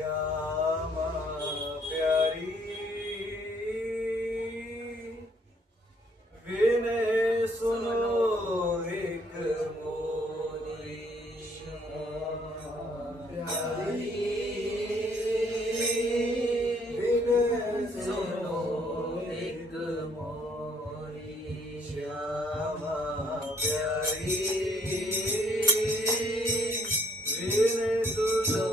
श्यामा प्यारी विनय सुनो एक मोरी श्यामा प्यारी विनय सुनो एक मोरी श्यामा प्यारी विनय सुनो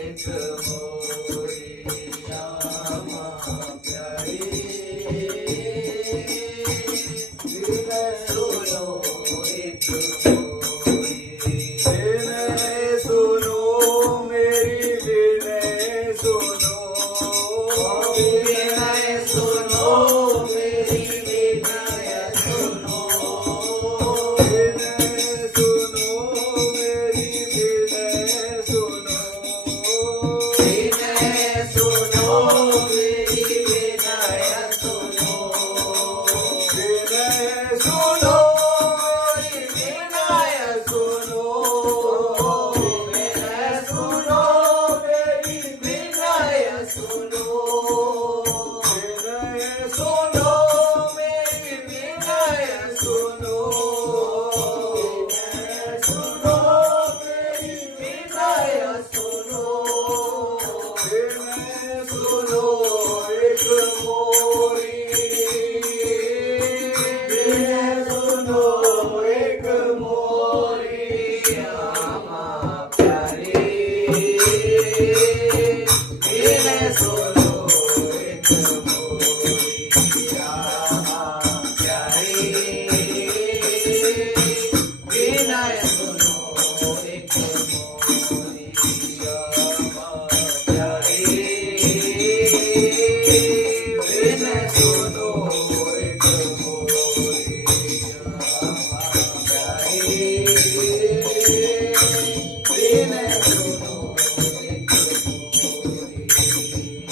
एक मोरी श्यामा प्यारी विनय सुनो एक मोरी विनय सुनो मेरी विनय सुनो विनय सुनो मेरी विनय सुनो विनय सुनो मेरी विनय सुनो विनय सुनो मेरी विनय सुनो विनय सुनो मेरी विनय सुनो विनय सुनो मेरी विनय सुनो विनय सुनो मेरी विनय सुनो विनय सुनो मेरी विनय सुनो विनय सुनो एक मोरी विनय सुनो एक मोरी श्यामा प्यारी विनय सुनो एक मोरी श्यामा प्यारी विनय सुनो एक मोरी श्यामा प्यारी विनय सुनो एक मोरी श्यामा प्यारी विनय सुनो एक मोरी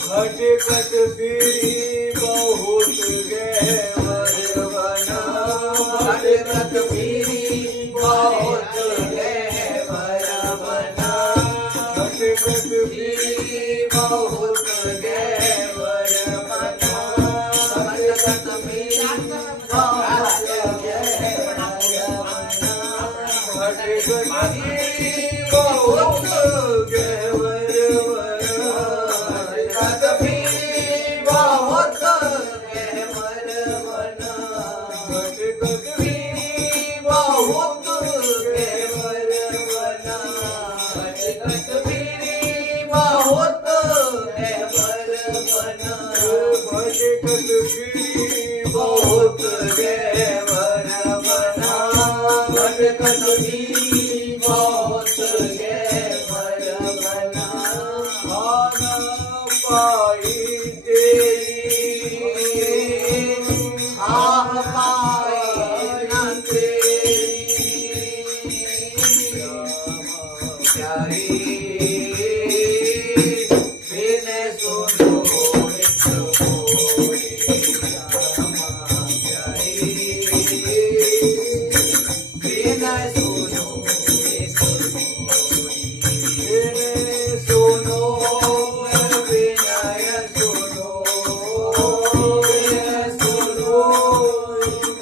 खटखट फिरी बहुत गहवर बना खटखट फिरी बहुत गहवर बना खटखट फिरी बहुत गहवर बना खटखट फिरी बहुत गहवर बना खटखट फिरी बहुत गहवर बना खटखट फिरी बहुत गहवर बना खटखट फिरी बहुत गहवर बना खटखट फिरी बहुत गहवर बना खटखट फिरी बहुत गहवर बना खटखट फिरी बहुत गहवर बना आना पाई तेरी आह पाई न तेरी श्यामा प्यारी विनय सुनो एक मोरी श्यामा प्यारी विनय सुनो एक मोरी विनय सुनो विनय सुनो विनय सुनो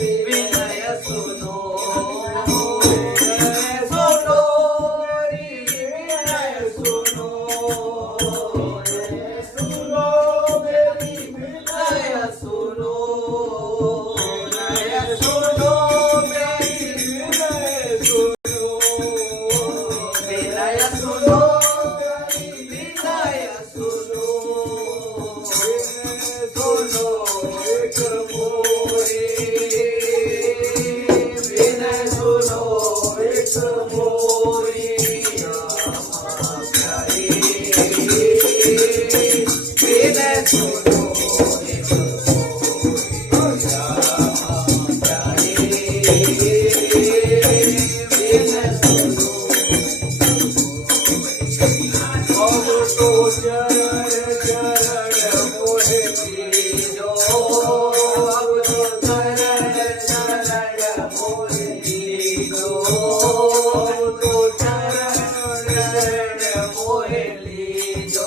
विनय सुनो विनय सुनो मेरी विनय सुनो विनय सुनो मेरी विनय सुनो विनय सुनो मेरी विनय सुनो विनय सुनो मेरी विनय सुनो विनय सुनो एक मोरी विनय सुनो एक मोरी श्यामा प्यारी विनय सुनो एक मोरी श्यामा प्यारी विनय सुनो अब तो चरण चरण मोहे दीजो अब तो चरण चरण मोहे दीजो अब तो चरण चरण मोहे लीजो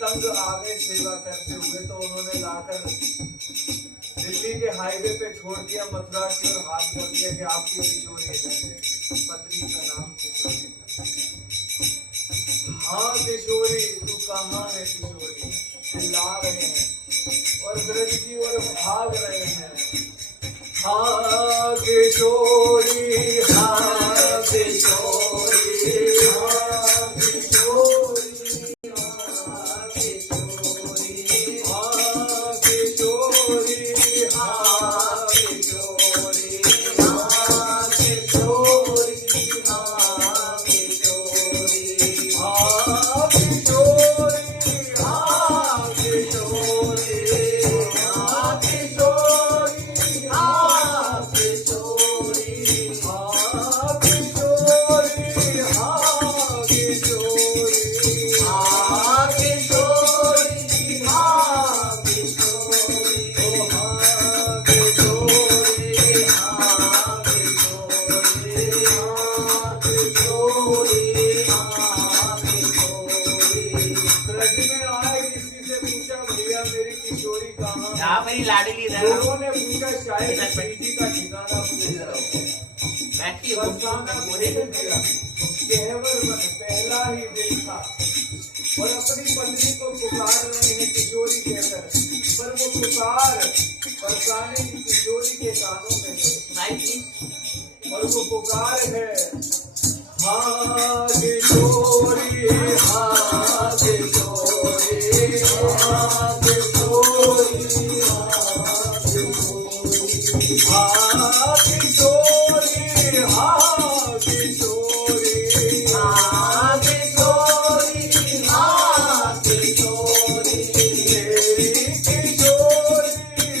तंग आ गए सेवा करते हुए, तो उन्होंने लाकर दिल्ली के हाईवे पे छोड़ दिया, मथुरा की ओर हाथ कर दिया कि आपकी किशोरी है। पत्नी का नाम किशोरी। हाँ किशोरी, तू कहाँ है किशोरी? चिल्ला रहे हैं और ब्रज की ओर भाग रहे हैं। हाँ किशोरी, हाँ किशोरी, हाँ किशोरी, लोगों ने पूछा शायद जी का ठिकाना पहला ही दिन था और अपनी पत्नी को पुकार रहे हैं किशोरी कहकर, पर वो पुकार बरसाने की किशोरी के कानों में है और वो पुकार है हाँ किशोरी, हाँ किशोरी, हाँ किशोरी, हाँ किशोरी, हाँ किशोरी, हाँ किशोरी, हाँ किशोरी, मेरी किशोरी,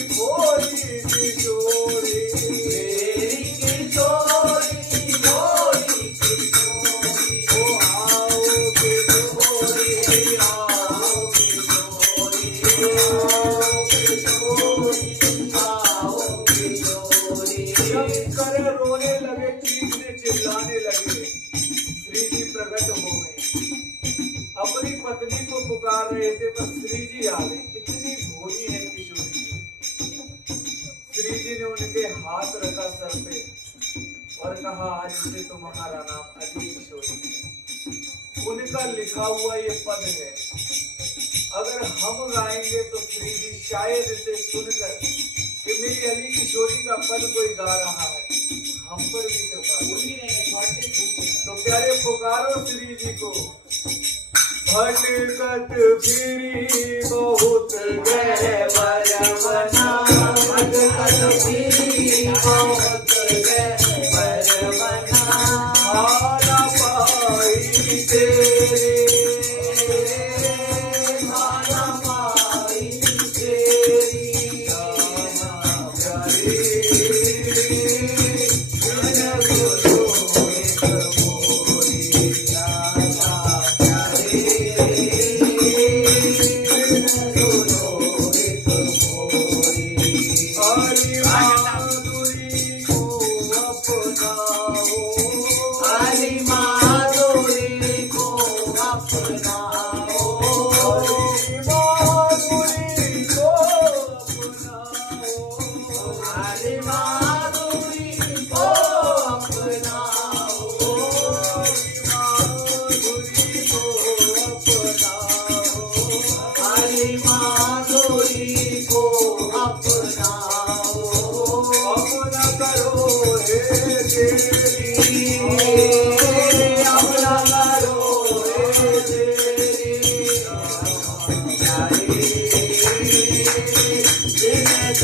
भोली किशोरी, मेरी किशोरी, भोली किशोरी, ओ आओ किशोरी, आओ किशोरी, आओ किशोरी, आओ किशोरी। सब करे रोने लगे, चीखने चिल्लाने लगे। श्री जी प्रकट हो गए, अपनी पत्नी को पुकार रहे थे, पर श्री जी आ गए। इतनी भोली है किशोरी जी। श्री जी ने उनके हाथ रखा सर पे और कहा आज से तुम्हारा नाम अली किशोरी है। उनका लिखा हुआ ये पद है, अगर हम गाएंगे तो श्री जी शायद इसे सुनकर कि मेरी अली किशोरी का पद कोई गा रहा है, हम पर भी कृपा करो। तो प्यारे पुकारो श्री जी को। भटकत फिरी बहुत गए बरमना, भटकत फिरी बहुत गए बरमना, हारा पाई तेरे, हारा पाई तेरी, प्यारे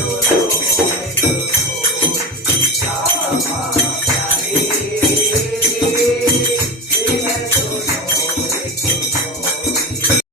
Thank you.